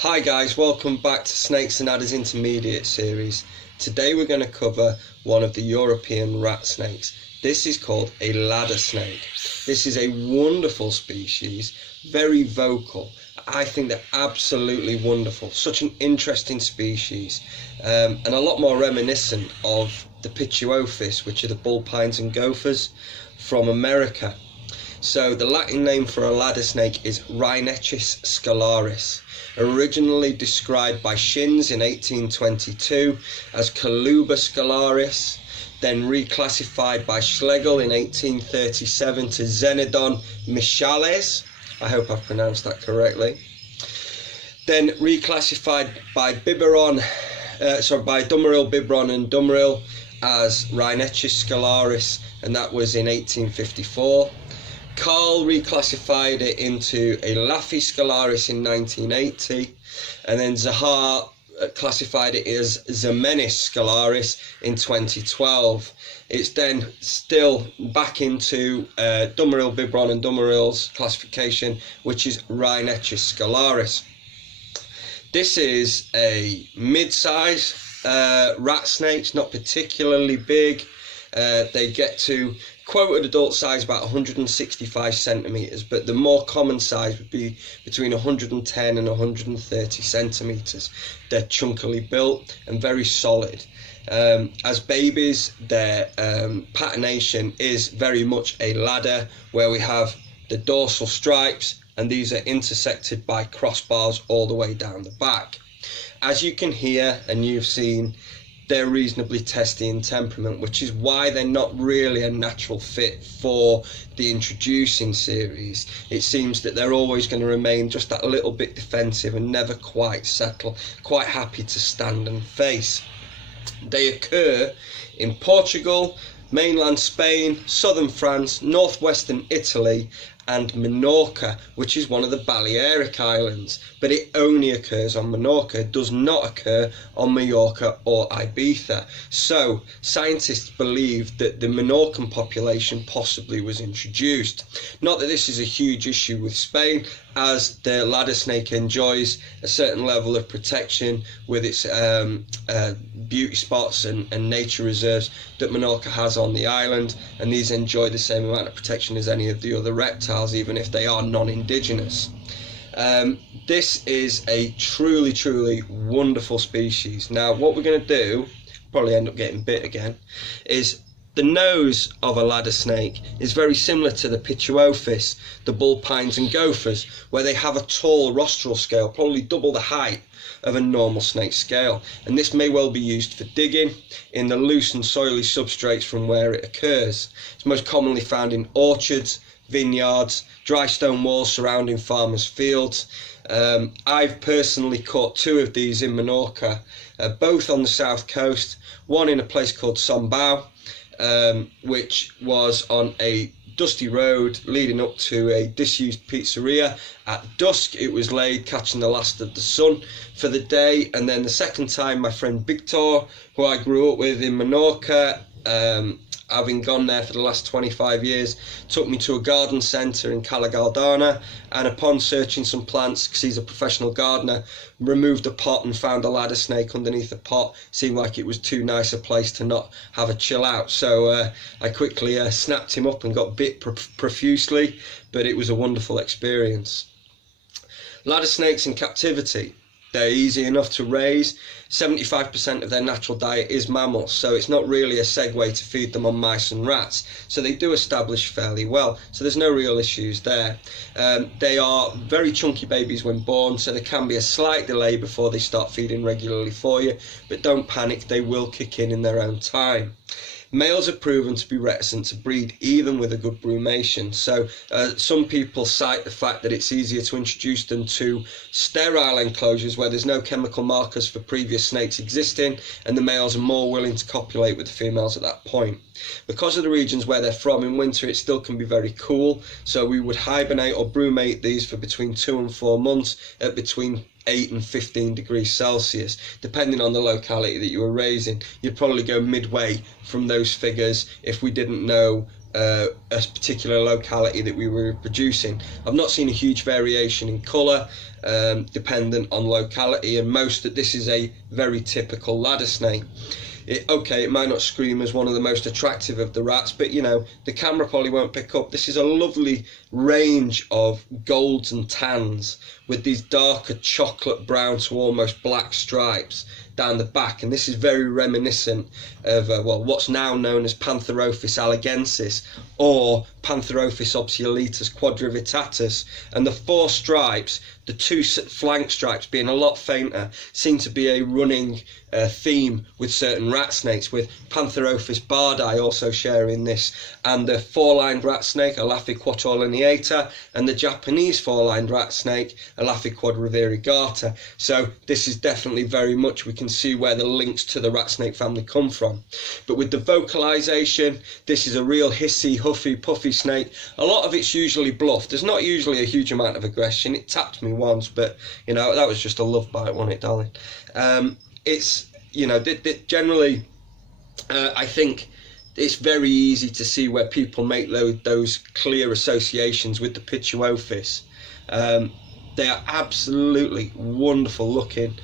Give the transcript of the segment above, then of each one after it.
Hi guys, welcome back to Snakes and Adders Intermediate series. Today we're going to cover one of the European rat snakes. This is called a ladder snake. This is a wonderful species, very vocal. I think they're absolutely wonderful. Such an interesting species, and a lot more reminiscent of the Pituophis, which are the bull pines and gophers from America. So the Latin name for a ladder snake is Rhinechis scalaris, originally described by Shins in 1822 as Coluber scalaris, then reclassified by Schlegel in 1837 to Xenodon michales. I hope I've pronounced that correctly. Then reclassified by Dummeril, Biberon and Dummeril as Rhinechis scalaris, and that was in 1854. Carl reclassified it into a Laphi scalaris in 1980, and then Zahar classified it as Zamenis scalaris in 2012. It's then still back into Dummeril, Biberon and Dummeril's classification, which is Rhinechis scalaris. This is a mid-size rat snake, not particularly big. They get to quoted adult size about 165 centimeters, but the more common size would be between 110 and 130 centimeters. They're chunkily built and very solid. As babies, their patination is very much a ladder, where we have the dorsal stripes, and these are intersected by crossbars all the way down the back. As you can hear and you've seen, they're reasonably testy in temperament, which is why they're not really a natural fit for the introducing series. It seems that they're always going to remain just that little bit defensive and never quite settle, quite happy to stand and face. They occur in Portugal, mainland Spain, southern France, northwestern Italy, and Menorca, which is one of the Balearic Islands, but it only occurs on Menorca. It does not occur on Mallorca or Ibiza. So scientists believe that the Menorcan population possibly was introduced. Not that this is a huge issue with Spain, as the ladder snake enjoys a certain level of protection with its beauty spots and nature reserves that Menorca has on the island, and these enjoy the same amount of protection as any of the other reptiles, even if they are non-indigenous. This is a truly wonderful species. Now what we're going to do, probably end up getting bit again, is the nose of a ladder snake is very similar to the Pituophis, the bull pines and gophers, where they have a tall rostral scale, probably double the height of a normal snake scale, and this may well be used for digging in the loose and soily substrates from where it occurs. It's most commonly found in orchards, vineyards, dry stone walls surrounding farmers' fields. I've personally caught two of these in Menorca, both on the south coast, one in a place called Sombao, which was on a dusty road leading up to a disused pizzeria. At dusk it was laid, catching the last of the sun for the day. And then the second time, my friend Victor, who I grew up with in Menorca, having gone there for the last 25 years, took me to a garden centre in Cala Galdana, and upon searching some plants, because he's a professional gardener, removed a pot and found a ladder snake underneath the pot. Seemed like it was too nice a place to not have a chill out, so I quickly snapped him up and got bit profusely, but it was a wonderful experience. Ladder snakes in captivity, they're easy enough to raise. 75% of their natural diet is mammals, so it's not really a segue to feed them on mice and rats. So they do establish fairly well, so there's no real issues there. They are very chunky babies when born, so there can be a slight delay before they start feeding regularly for you, but don't panic, they will kick in their own time. Males are proven to be reticent to breed even with a good brumation, so some people cite the fact that it's easier to introduce them to sterile enclosures where there's no chemical markers for previous snakes existing, and the males are more willing to copulate with the females at that point. Because of the regions where they're from, in winter it still can be very cool, so we would hibernate or brumate these for between 2 and 4 months at between 8 and 15 degrees Celsius, depending on the locality that you were raising. You'd probably go midway from those figures if we didn't know a particular locality that we were reproducing. I've not seen a huge variation in colour dependent on locality, and this is a very typical ladder snake. It might not scream as one of the most attractive of the rats, but you know, the camera probably won't pick up. This is a lovely range of golds and tans with these darker chocolate brown to almost black stripes down the back, and this is very reminiscent of what's now known as Pantherophis allegensis or Pantherophis obsoletus quadrivitatus, and the 4 stripes, the 2 flank stripes being a lot fainter, seem to be a running theme with certain rat snakes, with Pantherophis bardi also sharing this, and the 4-lined rat snake, Elaphia quadrilineata, and the Japanese 4-lined rat snake, Elaphia quadrivirigata. So this is definitely very much, we can see where the links to the rat snake family come from. But with the vocalization, this is a real hissy, huffy, puffy snake. A lot of it's usually bluff. There's not usually a huge amount of aggression. It tapped me once, but you know, that was just a love bite, wasn't it, darling? It's, you know, generally I think it's very easy to see where people make those clear associations with the Pituophis. They are absolutely wonderful looking.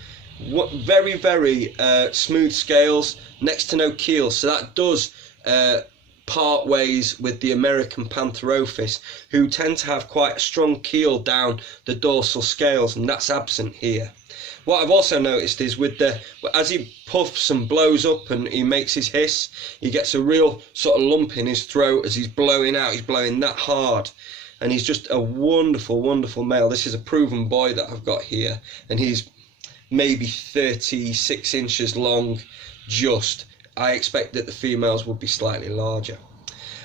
Very, very smooth scales, next to no keel, so that does part ways with the American Pantherophis, who tend to have quite a strong keel down the dorsal scales, and that's absent here. What I've also noticed is as he puffs and blows up and he makes his hiss, he gets a real sort of lump in his throat as he's blowing out. He's blowing that hard, and he's just a wonderful, wonderful male. This is a proven boy that I've got here, and he's maybe 36 inches long just. I expect that the females will be slightly larger.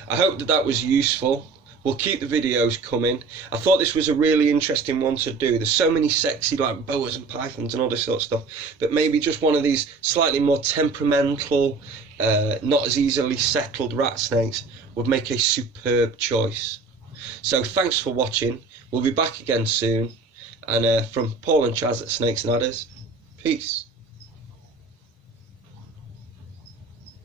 I hope that was useful. We'll keep the videos coming. I thought this was a really interesting one to do. There's so many sexy like boas and pythons and all this sort of stuff, but maybe just one of these slightly more temperamental, not as easily settled rat snakes would make a superb choice. So thanks for watching. We'll be back again soon, and from Paul and Chaz at Snakes and Adders, peace.